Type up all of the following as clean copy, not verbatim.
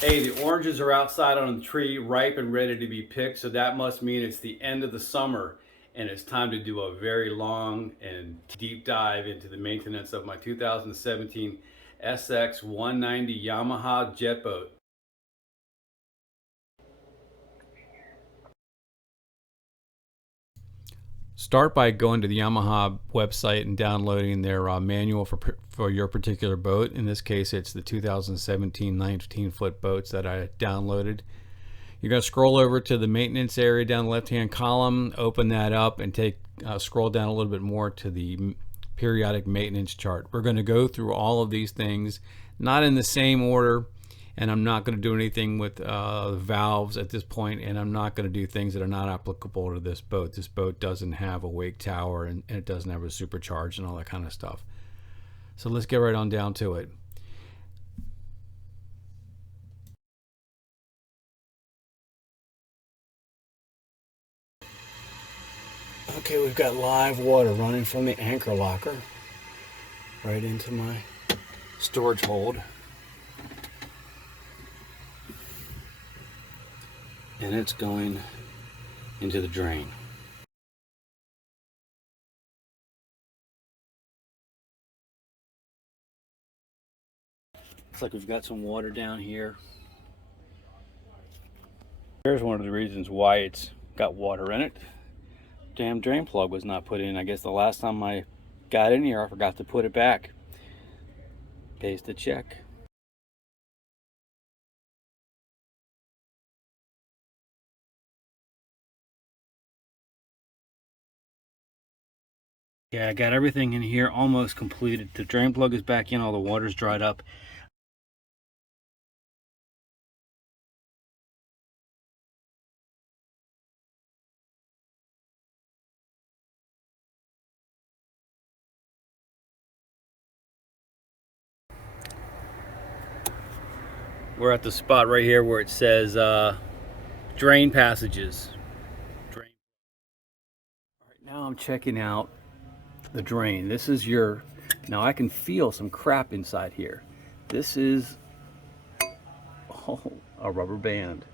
Hey, the oranges are outside on the tree, ripe and ready to be picked, so that must mean it's the end of the summer and it's time to do a very long and deep dive into the maintenance of my 2017 SX 190 Yamaha Jetboat. Start by going to the Yamaha website and downloading their manual for your particular boat. In this case, it's the 2017 19-foot boats that I downloaded. You're going to scroll over to the maintenance area down the left-hand column, open that up, and scroll down a little bit more to the periodic maintenance chart. We're going to go through all of these things, not in the same order, and I'm not going to do anything with valves at this point, and I'm not going to do things that are not applicable to this boat. This boat doesn't have a wake tower, and it doesn't have a supercharge and all that kind of stuff. So let's get right on down to it. Okay, we've got live water running from the anchor locker right into my storage hold. And it's going into the drain. Looks like we've got some water down here. Here's one of the reasons why it's got water in it. Damn drain plug was not put in. I guess the last time I got in here I forgot to put it back. Pays to check. Yeah, I got everything in here almost completed. The drain plug is back in, all the water's dried up. We're at the spot right here where it says drain passages. Drain. All right, now I'm checking out the drain. This is now I can feel some crap inside here. This is a rubber band.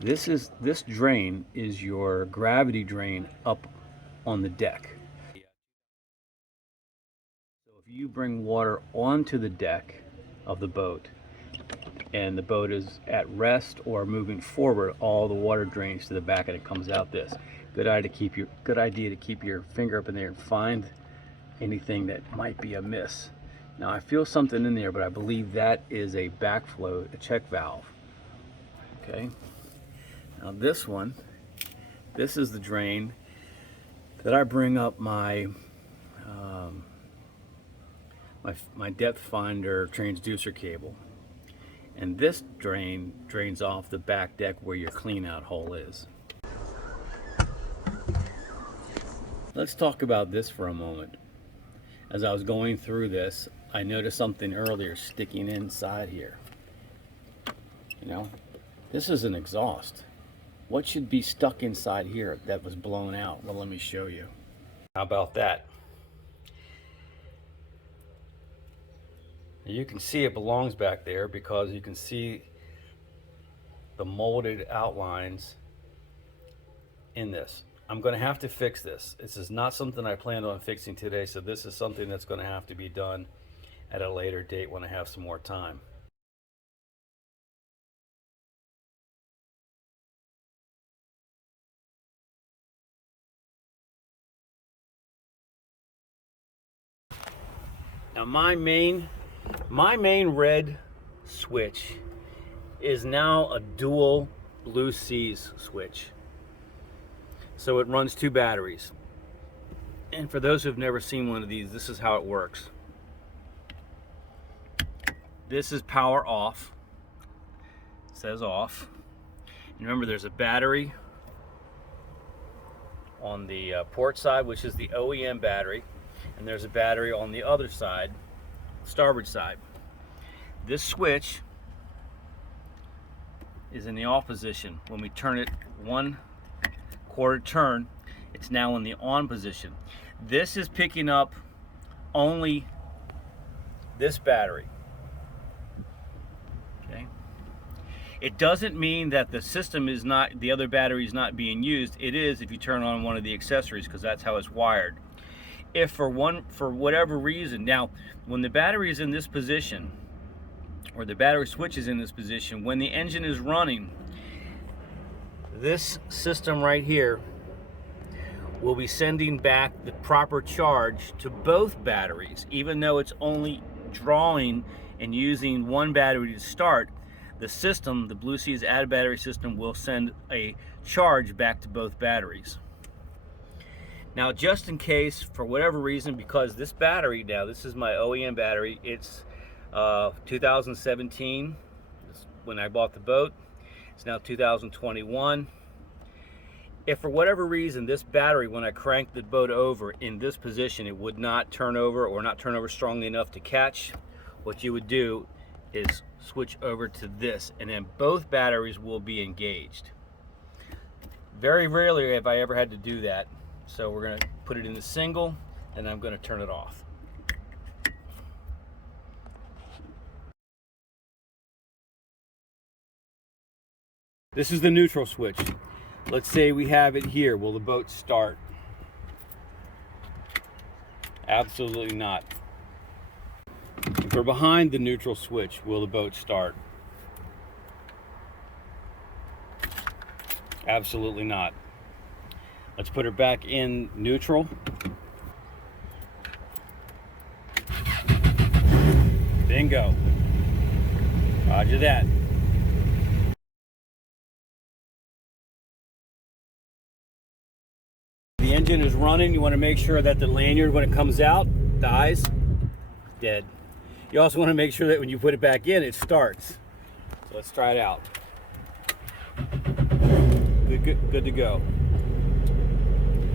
This drain is your gravity drain up on the deck. So if you bring water onto the deck of the boat and the boat is at rest or moving forward, all the water drains to the back and it comes out this. Good idea to keep your finger up in there and find anything that might be amiss. Now I feel something in there, but I believe that is a backflow, a check valve. Okay. Now this is the drain that I bring up my my depth finder transducer cable. And this drain drains off the back deck where your clean out hole is. Let's talk about this for a moment. As I was going through this, I noticed something earlier sticking inside here. You know, this is an exhaust. What should be stuck inside here that was blown out? Well, let me show you. How about that? You can see it belongs back there because you can see the molded outlines in this. I'm going to have to fix this. This is not something I planned on fixing today, so this is something that's going to have to be done at a later date when I have some more time. Now my main red switch is now a dual Blue Seas switch. So it runs 2 batteries. And for those who've never seen one of these, this is how it works. This is power off. It says off. And remember, there's a battery on the port side, which is the OEM battery. And there's a battery on the other side, starboard side. This switch is in the off position. When we turn it 1/4 turn, it's now in the on position. This is picking up only this battery. Okay. It doesn't mean that the system is not, the other battery is not being used. It is if you turn on one of the accessories, because that's how it's wired. If for whatever reason, now when the battery is in this position, or the battery switch is in this position, when the engine is running, this system right here will be sending back the proper charge to both batteries. Even though it's only drawing and using one battery to start, the system, the Blue Seas added battery system, will send a charge back to both batteries. Now, just in case, for whatever reason, because this battery, now this is my OEM battery, it's 2017, when I bought the boat. It's now 2021. If for whatever reason this battery, when I cranked the boat over in this position, it would not turn over, or not turn over strongly enough to catch, what you would do is switch over to this, and then both batteries will be engaged. Very rarely have I ever had to do that. So we're going to put it in the single, and I'm going to turn it off. This is the neutral switch. Let's say we have it here. Will the boat start? Absolutely not. If we're behind the neutral switch, will the boat start? Absolutely not. Let's put her back in neutral. Bingo. Roger that. The engine is running. You want to make sure that the lanyard, when it comes out, dies. Dead. You also want to make sure that when you put it back in, it starts. So let's try it out. Good to go.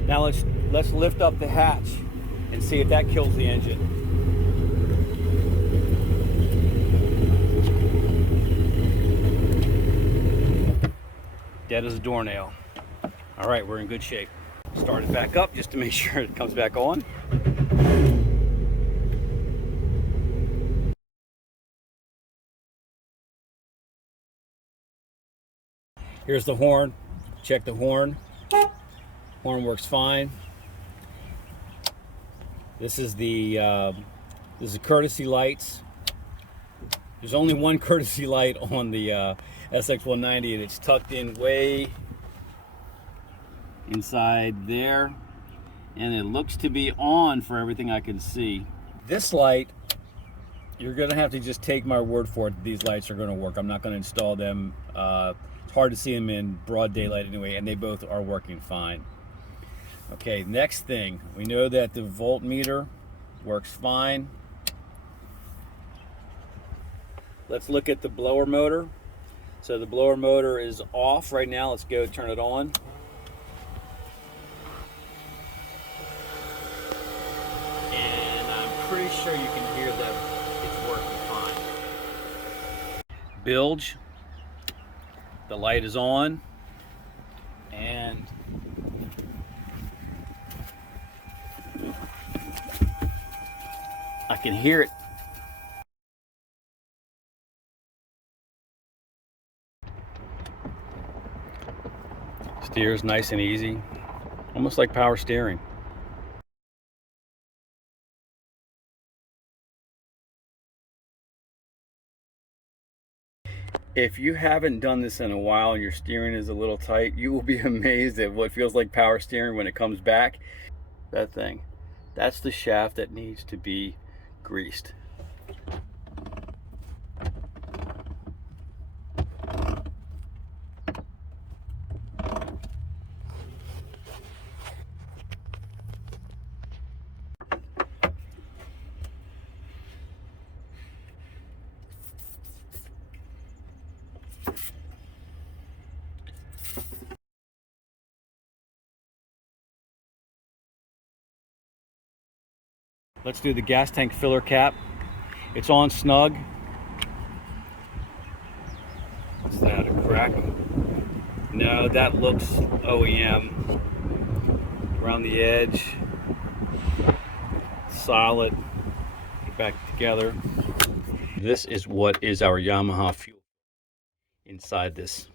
Now let's lift up the hatch and see if that kills the engine. Dead as a doornail. All right, we're in good shape. Start it back up just to make sure it comes back on. Here's the horn. Check the horn. Horn works fine. This is the courtesy lights. There's only one courtesy light on the SX190, and it's tucked in way inside there, and it looks to be on for everything I can see. This light, you're gonna have to just take my word for it. These lights are gonna work. I'm not gonna install them. It's hard to see them in broad daylight anyway, and they both are working fine. Okay, next thing, we know that the voltmeter works fine. Let's look at the blower motor. So the blower motor is off right now. Let's go turn it on. And I'm pretty sure you can hear that it's working fine. Bilge, the light is on, and I can hear it. Steers nice and easy, almost like power steering. If you haven't done this in a while and your steering is a little tight, you will be amazed at what feels like power steering when it comes back. That thing, that's the shaft that needs to be greased. Let's do the gas tank filler cap. It's on snug. Is that a crack? No, that looks OEM. Around the edge. Solid. Get back together. This is what is our Yamaha fuel. inside this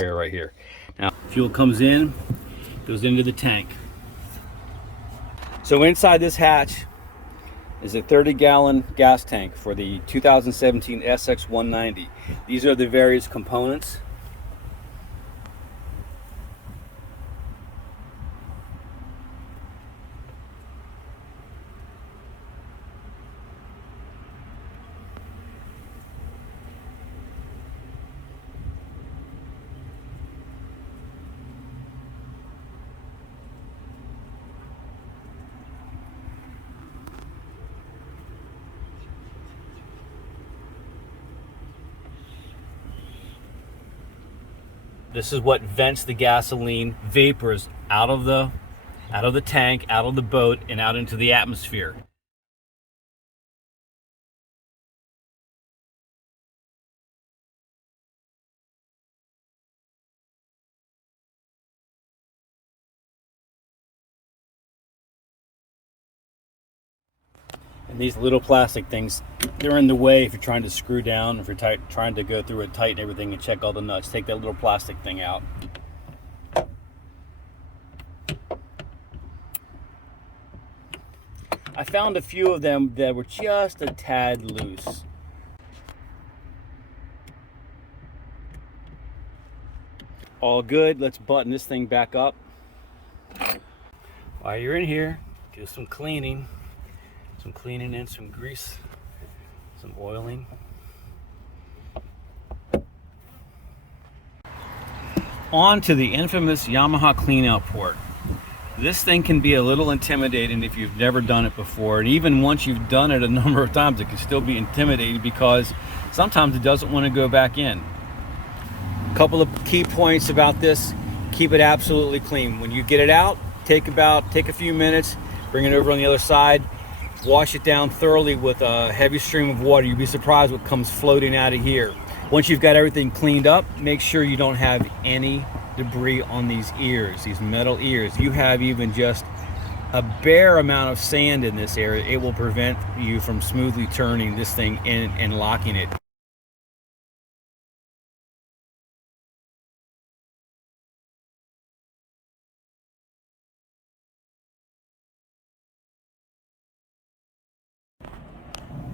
area right here. Now, fuel comes in, goes into the tank. So inside this hatch is a 30-gallon gas tank for the 2017 SX190. These are the various components. This is what vents the gasoline vapors out of the tank, out of the boat, and out into the atmosphere. And these little plastic things, they're in the way if you're trying to screw down, if you're trying to go through it, tighten everything, and check all the nuts. Take that little plastic thing out. I found a few of them that were just a tad loose. All good. Let's button this thing back up. While you're in here, do some cleaning and some grease, some oiling. On to the infamous Yamaha cleanout port. This thing can be a little intimidating if you've never done it before, and even once you've done it a number of times, it can still be intimidating because sometimes it doesn't want to go back in. A couple of key points about this: keep it absolutely clean. When you get it out, take a few minutes, bring it over on the other side, wash it down thoroughly with a heavy stream of water. You'd be surprised what comes floating out of here. Once you've got everything cleaned up, make sure you don't have any debris on these ears, these metal ears. You have even just a bare amount of sand in this area, it will prevent you from smoothly turning this thing in and locking it.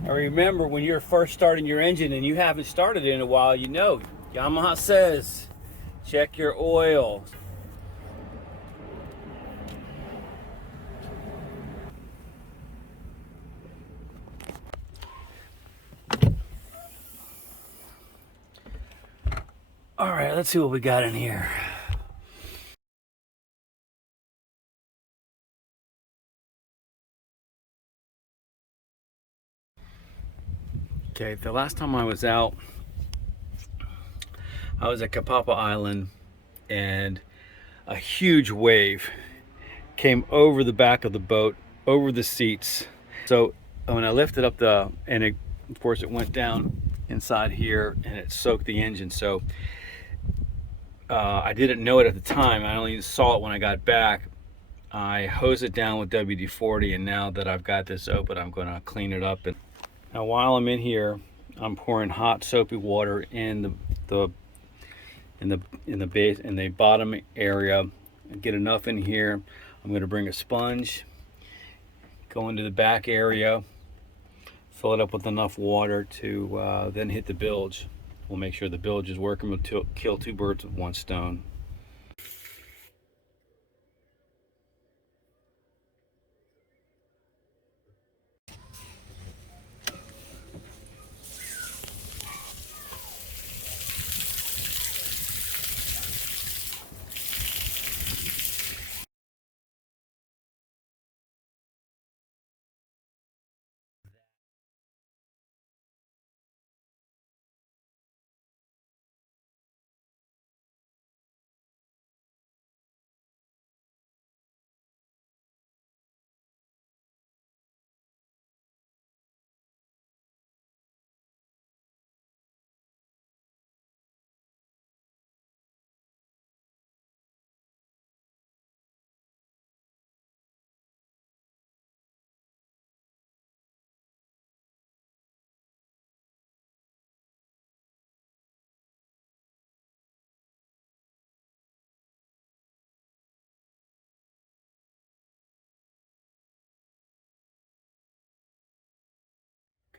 Now remember, when you're first starting your engine and you haven't started it in a while, you know, Yamaha says, check your oil. All right, let's see what we got in here. Okay, the last time I was out, I was at Kapapa Island, and a huge wave came over the back of the boat, over the seats. So when I lifted up of course it went down inside here and it soaked the engine. So I didn't know it at the time. I only saw it when I got back. I hosed it down with WD-40, and now that I've got this open, I'm going to clean it up. And now while I'm in here, I'm pouring hot soapy water in the bottom area. Get enough in here. I'm going to bring a sponge, go into the back area, fill it up with enough water to then hit the bilge. We'll make sure the bilge is working. We'll kill two birds with one stone.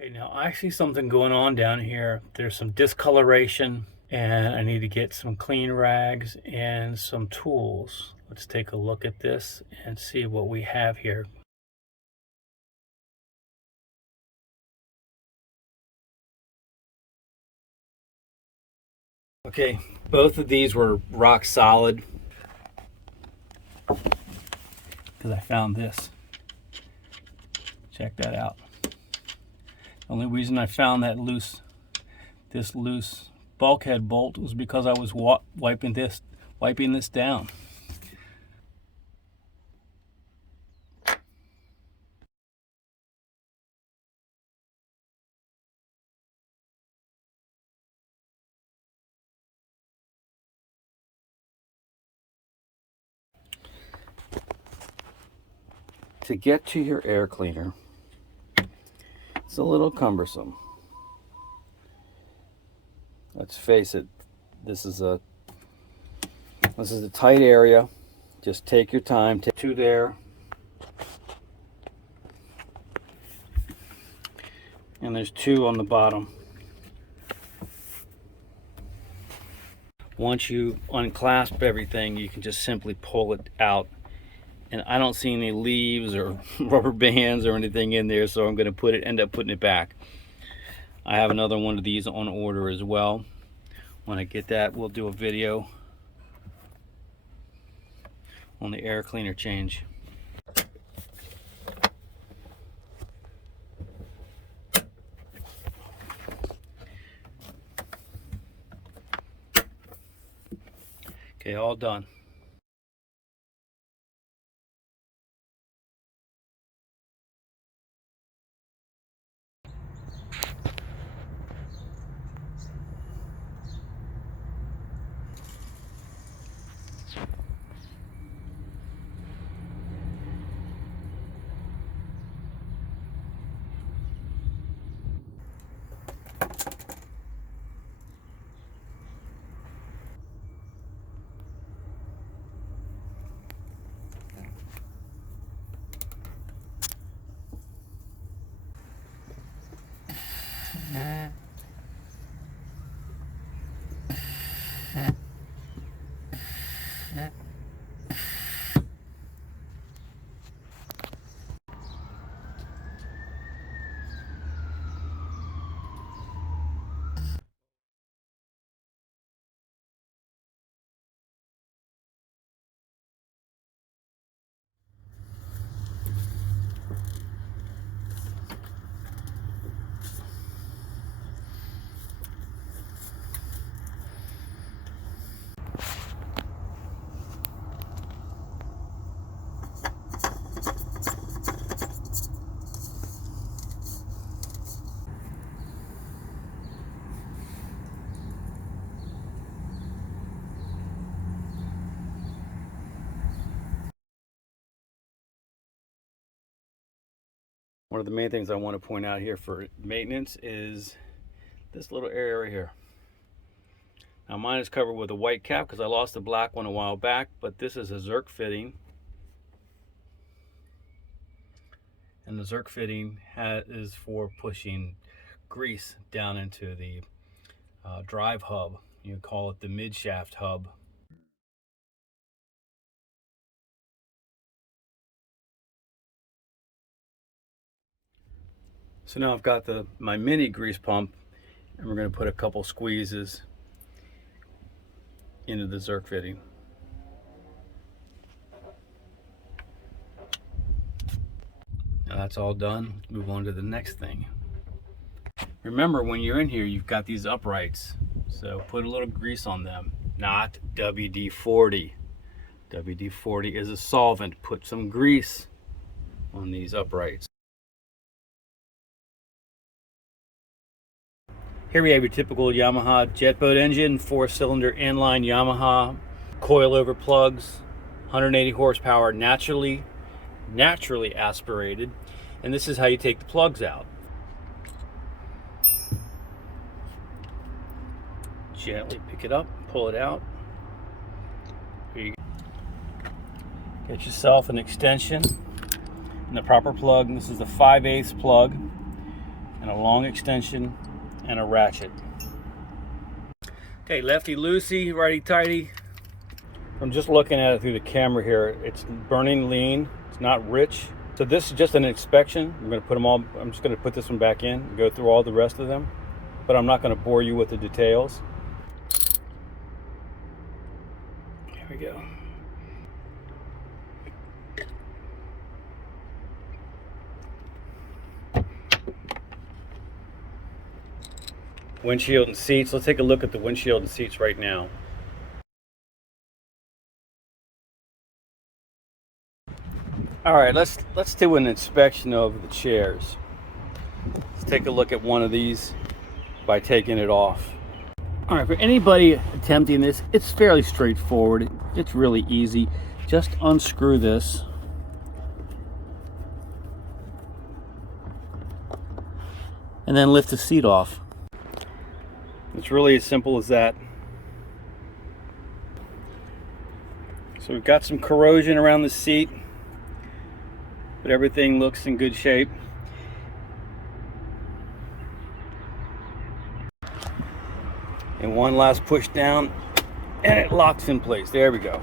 Okay, now I see something going on down here. There's some discoloration, and I need to get some clean rags and some tools. Let's take a look at this and see what we have here. Okay, both of these were rock solid because I found this. Check that out. The only reason I found that loose bulkhead bolt was because I was wiping this down. To get to your air cleaner, it's a little cumbersome. Let's face it, this is a tight area. Just take your time. Take two there, and there's two on the bottom. Once you unclasp everything, you can just simply pull it out. And I don't see any leaves or rubber bands or anything in there, so I'm going to end up putting it back. I have another one of these on order as well. When I get that, we'll do a video on the air cleaner change. Okay, all done. One of the main things I want to point out here for maintenance is this little area here. Now mine is covered with a white cap because I lost the black one a while back, but this is a Zerk fitting. And the Zerk fitting is for pushing grease down into the drive hub. You call it the midshaft hub. So now I've got my mini grease pump, and we're going to put a couple squeezes into the Zerk fitting. Now that's all done. Let's move on to the next thing. Remember, when you're in here, you've got these uprights, so put a little grease on them. Not WD-40. WD-40 is a solvent. Put some grease on these uprights. Here we have your typical Yamaha Jetboat engine, 4-cylinder inline Yamaha, coilover plugs, 180 horsepower, naturally aspirated, and this is how you take the plugs out. Gently pick it up, pull it out. Here you go. Get yourself an extension and the proper plug. And this is the 5/8 plug. and a long extension and a ratchet. Okay, lefty loosey, righty tighty. I'm just looking at it through the camera here. It's burning lean, it's not rich. So this is just an inspection. I'm gonna put them all, I'm just gonna put this one back in and go through all the rest of them, but I'm not gonna bore you with the details. Here we go. Windshield and seats. Let's take a look at the windshield and seats right now. All right, let's do an inspection of the chairs. Let's take a look at one of these by taking it off. All right, for anybody attempting this, it's fairly straightforward. It's really easy. Just unscrew this. And then lift the seat off. It's really as simple as that. So we've got some corrosion around the seat, but everything looks in good shape. And one last push down and it locks in place. There we go.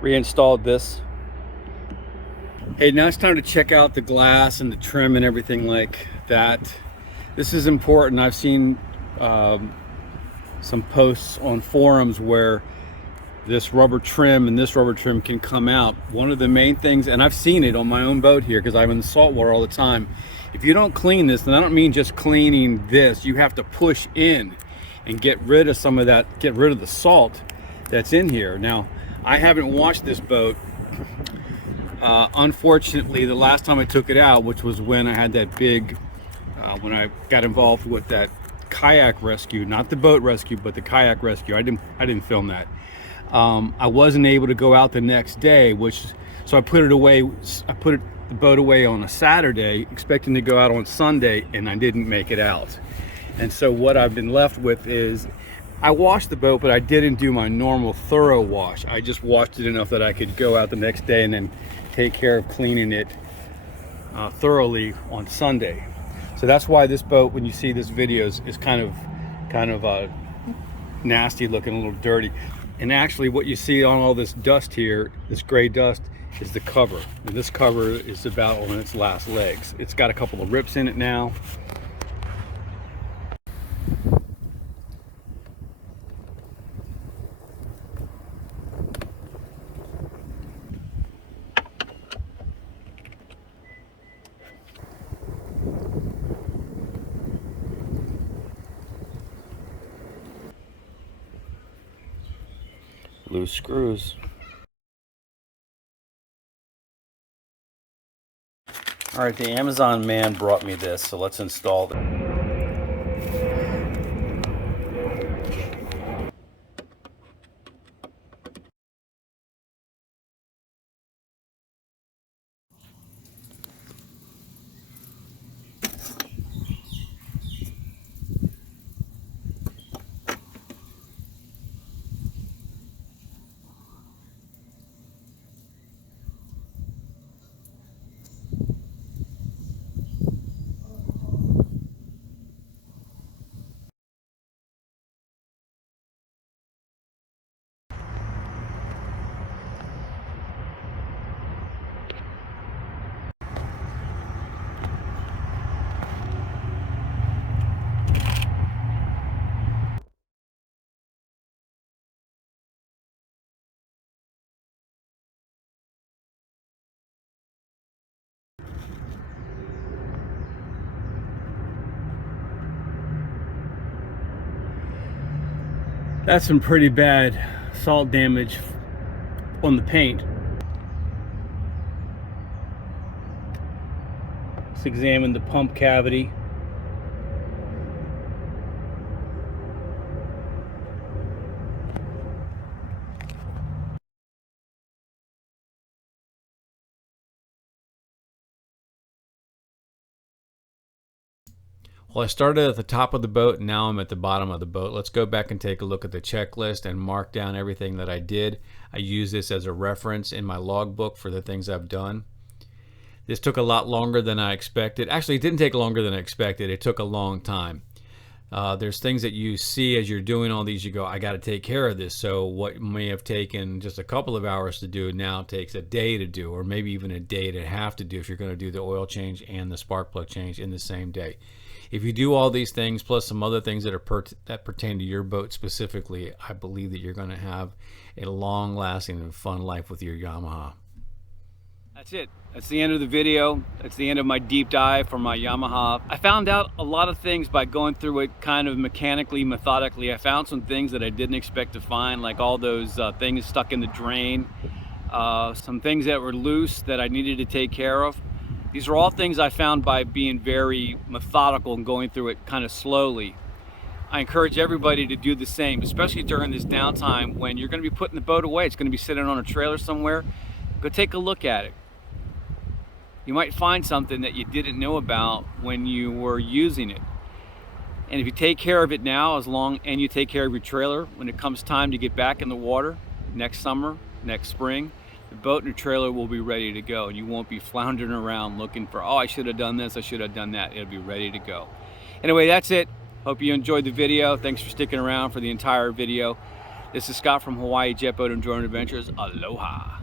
Reinstalled this. Hey, now it's time to check out the glass and the trim and everything like that. This is important. I've seen some posts on forums where this rubber trim and this rubber trim can come out. One of the main things, and I've seen it on my own boat here because I'm in the saltwater all the time. If you don't clean this, and I don't mean just cleaning this, you have to push in and get rid of some of that, get rid of the salt that's in here. Now, I haven't washed this boat. Unfortunately, the last time I took it out, which was when I had that big, when I got involved with that kayak rescue, not the boat rescue, but the kayak rescue. I didn't film that. I wasn't able to go out the next day, so I put it away. I put the boat away on a Saturday, expecting to go out on Sunday, and I didn't make it out. And so what I've been left with is, I washed the boat, but I didn't do my normal thorough wash. I just washed it enough that I could go out the next day and then take care of cleaning it thoroughly on Sunday. So that's why this boat, when you see this video, is kind of nasty looking, a little dirty. And actually what you see on all this dust here, this gray dust, is the cover. And this cover is about on its last legs. It's got a couple of rips in it now. Loose screws. All right, the Amazon man brought me this, so let's install it. That's some pretty bad salt damage on the paint. Let's examine the pump cavity. Well, I started at the top of the boat and now I'm at the bottom of the boat. Let's go back and take a look at the checklist and mark down everything that I did. I use this as a reference in my logbook for the things I've done. This took a lot longer than I expected. Actually, it didn't take longer than I expected. It took a long time. There's things that you see as you're doing all these, you go, I got to take care of this. So what may have taken just a couple of hours to do now takes a day to do, or maybe even a day to have to do if you're going to do the oil change and the spark plug change in the same day. If you do all these things plus some other things that are that pertain to your boat specifically, I believe that you're going to have a long-lasting and fun life with your Yamaha. That's it. That's the end of the video. That's the end of my deep dive for my Yamaha. I found out a lot of things by going through it kind of mechanically, methodically. I found some things that I didn't expect to find, like all those things stuck in the drain, some things that were loose that I needed to take care of. These are all things I found by being very methodical and going through it kind of slowly. I encourage everybody to do the same, especially during this downtime when you're going to be putting the boat away. It's going to be sitting on a trailer somewhere. Go take a look at it. You might find something that you didn't know about when you were using it. And if you take care of it now, and you take care of your trailer, when it comes time to get back in the water next summer, next spring, the boat and your trailer will be ready to go. And you won't be floundering around looking for, oh, I should have done this, I should have done that. It'll be ready to go. Anyway, that's it. Hope you enjoyed the video. Thanks for sticking around for the entire video. This is Scott from Hawaii Jetboat Enjoyment Adventures. Aloha.